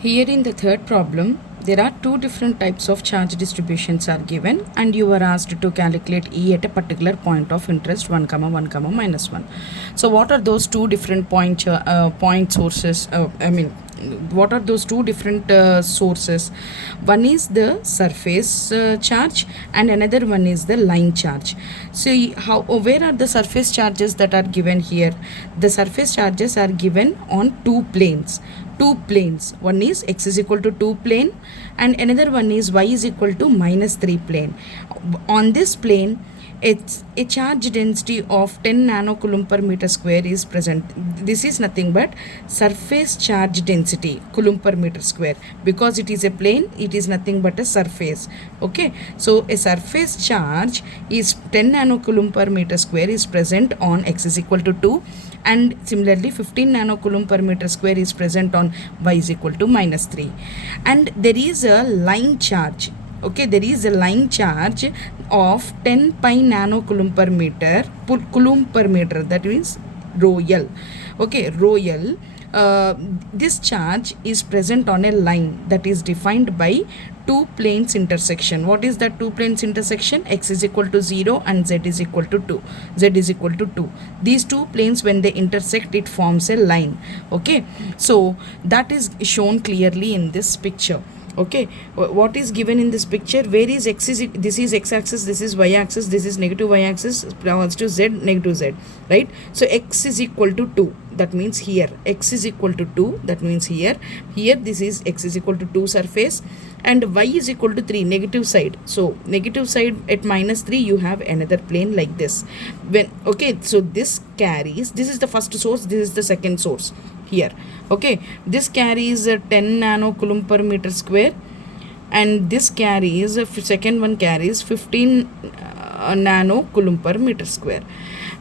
Here in the third problem, there are two different types of charge distributions are given and you are asked to calculate E at a particular point of interest 1, 1, minus 1. So what are those two different point sources? What are those two different sources? One is the surface charge and another one is the line charge. So where are the surface charges that are given here? The surface charges are given on two planes. One is x is equal to 2 plane and another one is y is equal to minus 3 plane. On this plane, it's a charge density of 10 nanocoulomb per meter square is present. This is nothing but surface charge density coulomb per meter square. Because it is a plane, it is nothing but a surface. Okay, so a surface charge is 10 nanocoulomb per meter square is present on x is equal to 2, and similarly 15 nanocoulomb per meter square is present on y is equal to minus 3. And there is a line charge. Okay, there is a line charge of 10 pi nanocoulomb per meter, coulomb per meter, that means rho L. Okay, rho L. This charge is present on a line that is defined by two planes intersection. What is that two planes intersection? X is equal to 0 and z is equal to 2. Z is equal to 2. These two planes, when they intersect, it forms a line. Okay, so that is shown clearly in this picture. Okay, what is given in this picture? Where is x is, this is x axis, this is y axis, this is negative y axis, positive z, negative z, right? So x is equal to 2, that means here x is equal to 2, that means here this is x is equal to 2 surface, and y is equal to 3, negative side. So negative side at minus 3, you have another plane like this. When okay, so this carries, this is the first source, this is the second source here. Okay, this carries 10 nanocoulomb per meter square, and this carries second one carries 15 nanocoulomb per meter square.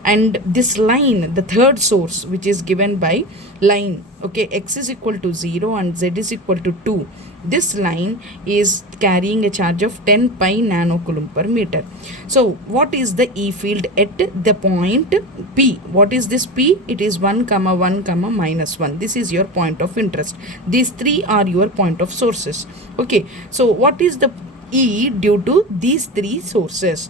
And this line, the third source, which is given by line, okay, x is equal to 0 and z is equal to 2, this line is carrying a charge of 10 pi nanocoulomb per meter. So what is the E field at the point P? What is this P? It is 1, 1, minus 1. This is your point of interest. These three are your point of sources. Okay, so what is the E due to these three sources?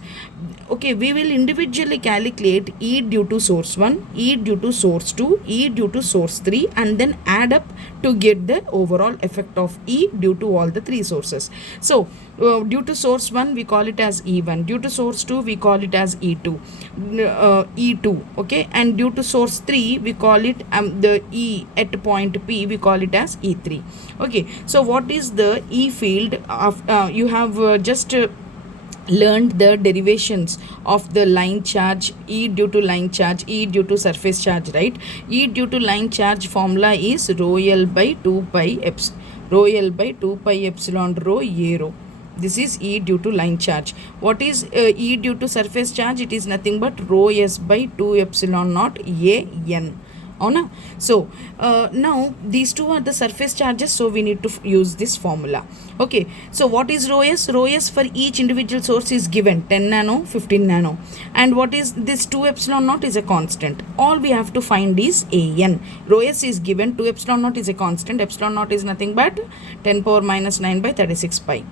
Okay, we will individually calculate E due to source 1, E due to source 2, E due to source 3, and then add up to get the overall effect of E due to all the three sources. So due to source 1, we call it as E1. Due to source 2, we call it as E2. E2, okay, and due to source 3, we call it the E at point P, we call it as E3. Okay, so what is the E field of you have just learned the derivations of the line charge, E due to line charge, E due to surface charge, right? E due to line charge formula is rho L by 2 pi epsilon, rho L by 2 pi epsilon rho A rho. This is E due to line charge. What is E due to surface charge? It is nothing but rho S by 2 epsilon naught A n. So now these two are the surface charges, so we need to use this formula. Okay, so what is rho s? Rho s for each individual source is given 10 nano, 15 nano, and what is this 2 epsilon naught is a constant. All we have to find is an. Rho s is given, 2 epsilon naught is a constant. Epsilon naught is nothing but 10 power minus 9 by 36 pi.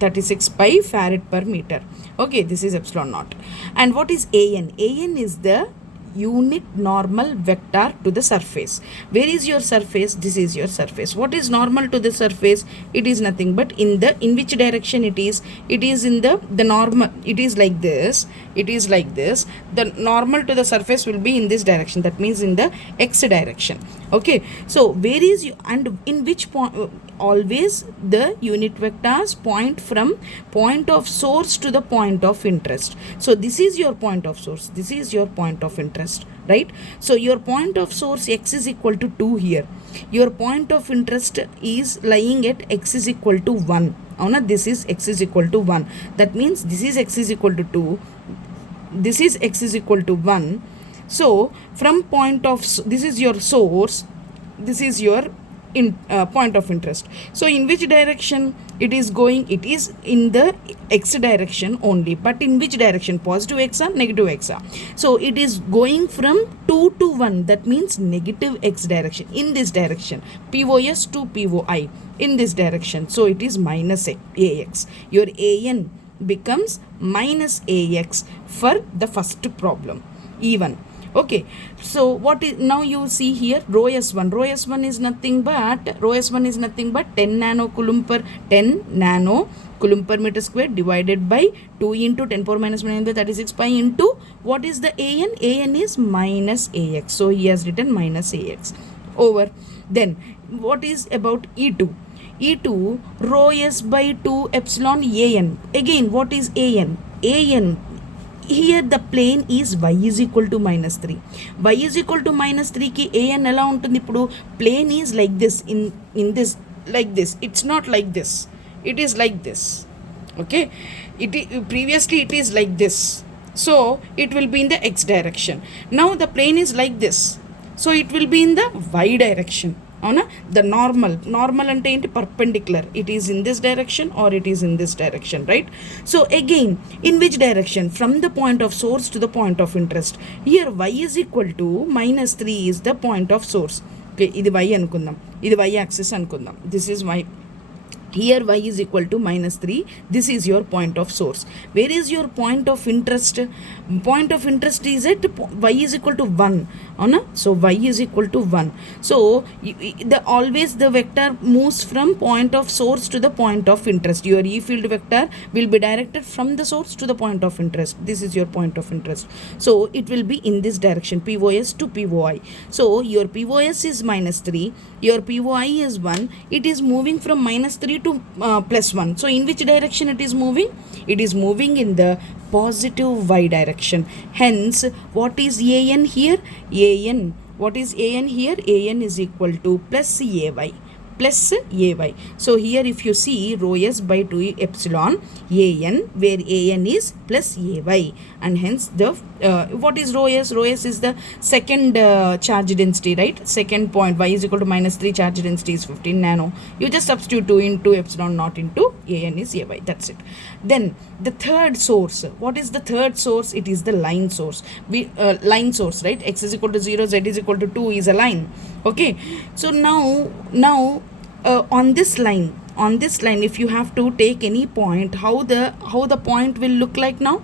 36 pi farad per meter. Okay, this is epsilon naught. And what is an? An is the unit normal vector to the surface. Where is your surface? This is your surface. What is normal to the surface? It is nothing but in which direction it is? It is in the normal. It is like this. It is like this. The normal to the surface will be in this direction. That means in the x direction. Okay, so where is you, and in which point? Always the unit vectors point from point of source to the point of interest. So this is your point of source, this is your point of interest, right? So your point of source x is equal to 2 here. Your point of interest is lying at x is equal to 1. This is x is equal to 1. That means this is x is equal to 2. This is x is equal to 1. So from point of, this is your source, this is your point of interest. So in which direction it is going? It is in the x direction only, but in which direction? Positive x or negative x? So it is going from 2 to 1, that means negative x direction, in this direction, POS to POI, in this direction. So it is minus ax. Your an becomes minus ax for the first problem, even. Okay, so what is now? You see here rho s1. Rho s1 is nothing but 10 nano coulomb per meter square divided by 2 into 10 power minus 9 36 pi into what is the an? An is minus ax. So he has written minus ax over. Then what is about E2? E2 rho s by 2 epsilon an. Again, what is an? An, here the plane is y is equal to minus 3. Y is equal to minus 3 ki an ఎలా ఉంటుంది ఇప్పుడు? Plane is like this, in this, like this. It's not like this, it is like this. Okay, previously it is like this, so it will be in the x direction. Now the plane is like this, so it will be in the y direction. The normal ante enti perpendicular, it is in this direction or it is in this direction, right? So again, in which direction? From the point of source to the point of interest. Here y is equal to minus 3 is the point of source. Okay, ఇది y అనుకుందాం, ఇది y axis అనుకుందాం. This is y. Here y is equal to minus 3. This is your point of source. Where is your point of interest? Point of interest is at y is equal to 1. So y is equal to 1. So always the vector moves from point of source to the point of interest. Your E field vector will be directed from the source to the point of interest. This is your point of interest. So it will be in this direction, POS to POI. So your POS is minus 3. Your POI is 1. It is moving from minus 3 to plus 1. So in which direction it is moving? It is moving in the positive y direction. Hence, what is an here? An, what is an here? An is equal to plus ay. So here if you see rho s by 2 epsilon an, where an is plus ay, and hence the what is rho s? Rho s is the second charge density, right? Second point, y is equal to minus 3, charge density is 15 nano. You just substitute 2 into epsilon naught into an is ay. That's it. Then the third source. What is the third source? It is the line source. Line source, right? X is equal to 0, z is equal to 2 is a line. Okay, so now on this line, if you have to take any point, how the point will look like now?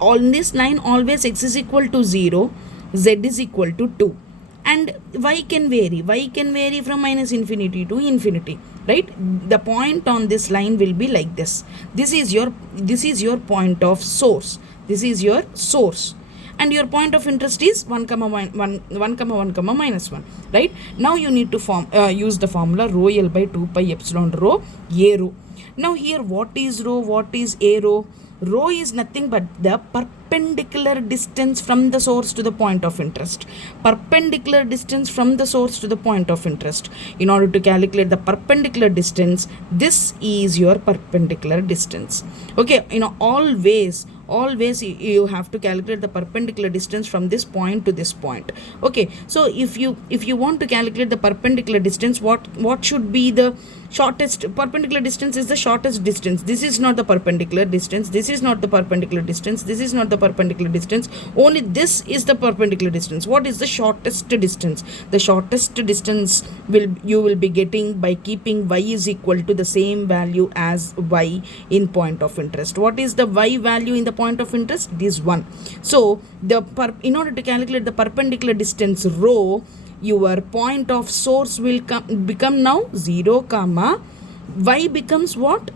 On this line, always x is equal to 0, z is equal to 2, and y can vary from minus infinity to infinity, right? The point on this line will be like this. This is your point of source. This is your source, and your point of interest is 1, 1, minus 1, right? Now you need to use the formula rho l by 2 pi epsilon rho a rho. Now here, what is rho? What is a rho? Rho is nothing but the perpendicular distance from the source to the point of interest. Perpendicular distance from the source to the point of interest. In order to calculate the perpendicular distance, this is your perpendicular distance. Okay, always you have to calculate the perpendicular distance from this point to this point. Okay, so if you want to calculate the perpendicular distance, what should be the shortest? Perpendicular distance is the shortest distance. This is not the perpendicular distance, this is not the perpendicular distance, this is not the perpendicular distance, only this is the perpendicular distance. What is the shortest distance? The shortest distance you will be getting by keeping y is equal to the same value as y in point of interest. What is the y value in the point of interest? It is 1. So in order to calculate the perpendicular distance rho, your point of source will become now 0, y becomes what?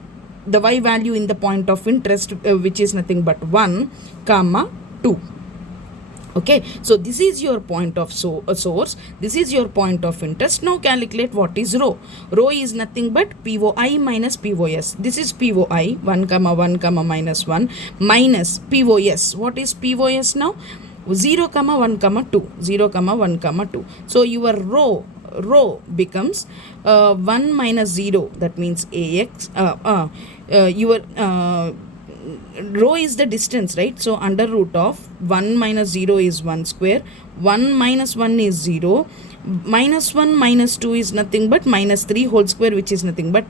The y value in the point of interest, which is nothing but 1, 2. Okay, so this is your point of source, this is your point of interest. Now calculate what is rho. Rho is nothing but POI minus POS. This is POI 1, 1, minus 1 minus POS. What is POS now? 0, 1, 2. 0, 1, 2. So your rho becomes 1 minus 0, that means ax. Your rho is the distance, right? So under root of 1 minus 0 is 1 square, 1 minus 1 is 0, minus 1 minus 2 is nothing but minus 3 whole square, which is nothing but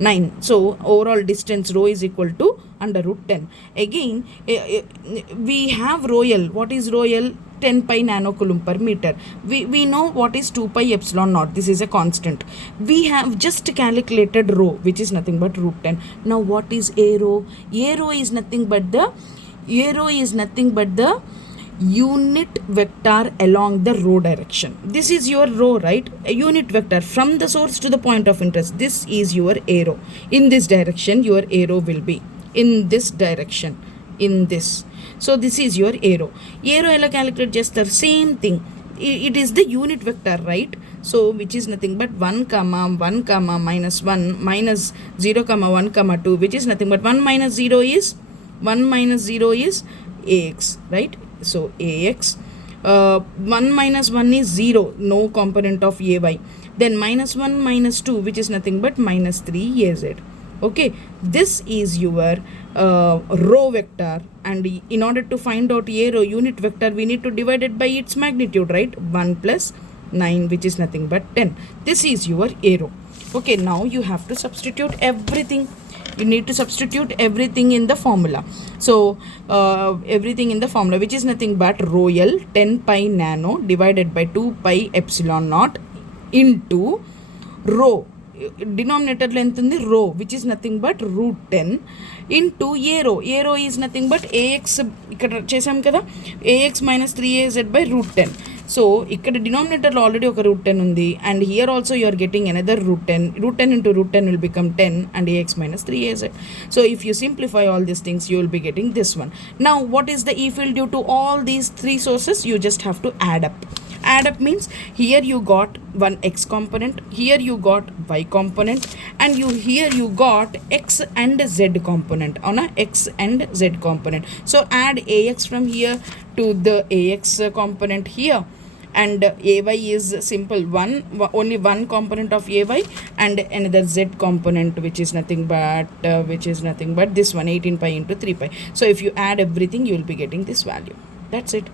9. So overall distance rho is equal to under root 10. Again, we have rho L. What is rho L? 10 pi nanocoulomb per meter. We know what is 2 pi epsilon naught. This is a constant. We have just calculated rho, which is nothing but root 10. Now what is a rho? A rho is nothing but the unit vector along the rho direction. This is your rho, right? A unit vector from the source to the point of interest. This is your arrow. In this direction, your arrow will be in this direction, in this. So this is your arrow. Arrow ela calculate just the same thing. It is the unit vector, right? So which is nothing but 1 comma 1 comma minus 1 minus 0 comma 1 comma 2, which is nothing but 1 minus 0 is ax, right? So ax, 1 minus 1 is 0, no component of ay. Then minus 1 minus 2, which is nothing but minus 3 az. Okay, this is your rho vector, and in order to find out a rho unit vector, we need to divide it by its magnitude, right? 1 plus 9, which is nothing but 10. This is your arrow. Okay, now you have to substitute everything. You need to substitute everything in the formula. So everything in the formula, which is nothing but rho L 10 pi nano divided by 2 pi epsilon naught into rho. Denominator length in the rho, which is nothing but root 10 into a rho. A rho is nothing but ax, ax minus 3az by root 10. So ikkada denominator lo already oka root 10 undi, and here also you are getting another root 10. Root 10 into root 10 will become 10 and ax minus 3az. So if you simplify all these things, you will be getting this one. Now what is the E field due to all these three sources? You just have to add up. Add up means here you got one x component, here you got y component, and here you got x and z component on a x and z component. So add ax from here to the ax component here, and ay is simple only one component of ay, and another z component, which is nothing but this one 18 pi into 3 pi. So if you add everything, you will be getting this value. That's it.